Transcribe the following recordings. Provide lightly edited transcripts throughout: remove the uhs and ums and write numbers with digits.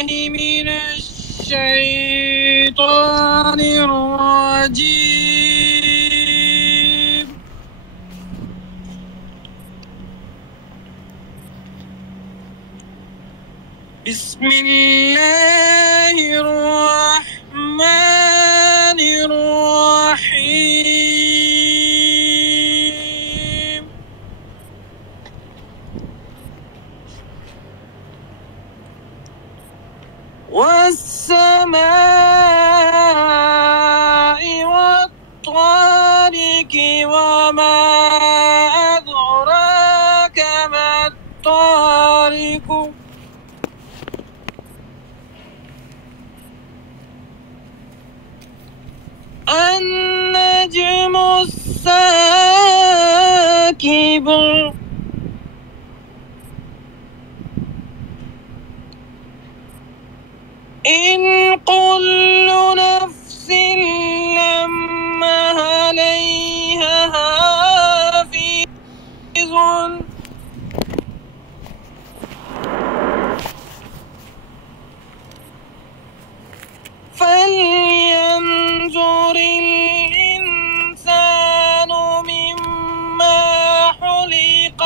بالله من الشيطان الرجيم. بسم الله الرحمن الرحيم. والسماء والطارق وما أدراك ما الطارق. النجم الثاقب. إن كل نفس لما عليها حافظ. فلينظر الإنسان مما خلق.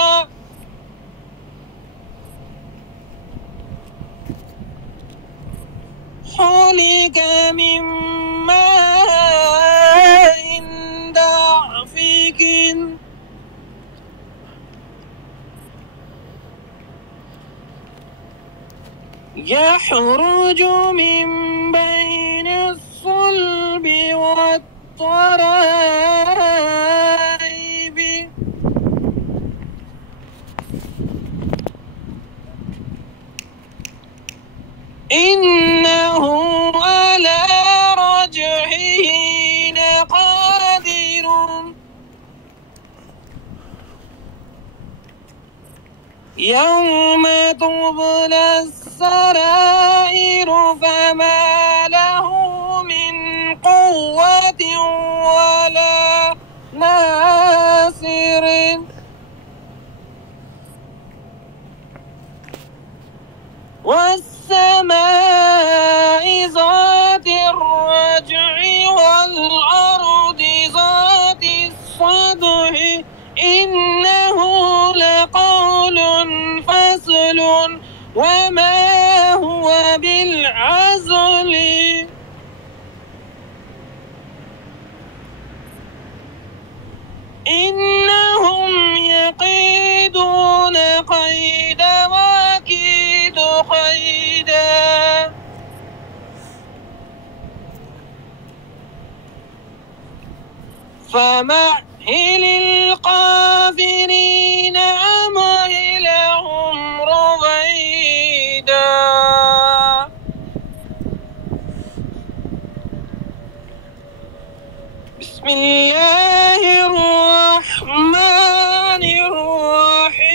خلق من ماء دافق. يخرج من بين الصلب والترائب. إنه على رجعه لقادر. يوم تبلى السرائر فما له من قوة ولا ناصر. والسماء ذات الرجع والأرض ذات الصدع. إنه لقول فصل وما هو بالعزل. إنهم يكيدون كيدا وأكيد كيدا. فمهل الكافرين أمهلهم رويدا. بسم الله الرحمن الرحيم.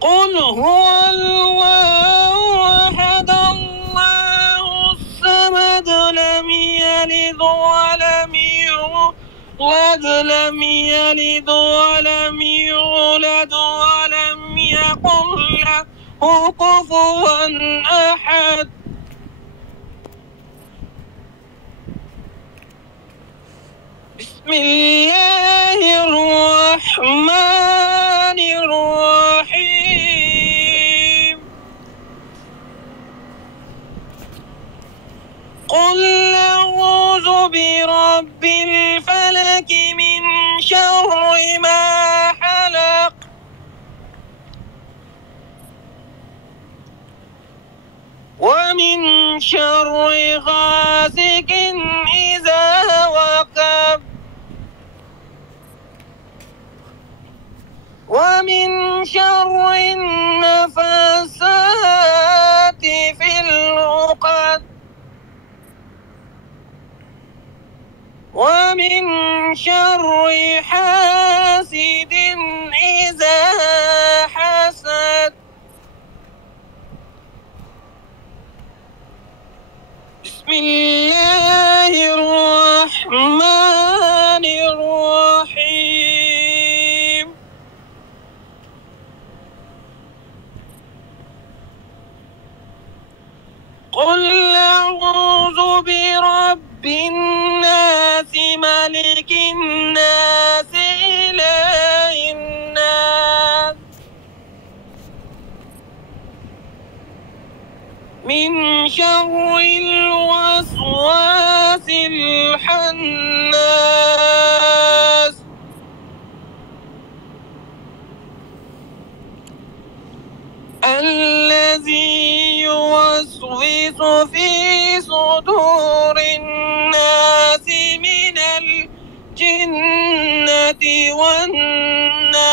قل هو الله أحد الله الصمد لم يلد ولم يولد لم يلد ولم يولد ولم يكن له كفوا أحد. بسم الله الرحمن الرحيم. قل أعوذ برب الفلق من شر ما خلق. ومن شر غاسق إذا وقب. ومن شر النفاثات في العقد. ومن شر حاسد إذا حسد. بسم الله الرحمن الرحيم. مالك الناس إله الناس من شر الوسواس الخناس الذي يوسوس في صدور الناس من الجنة والناس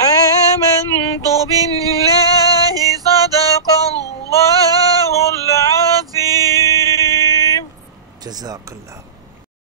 آمنت بالله صدق الله العظيم. جزاك الله.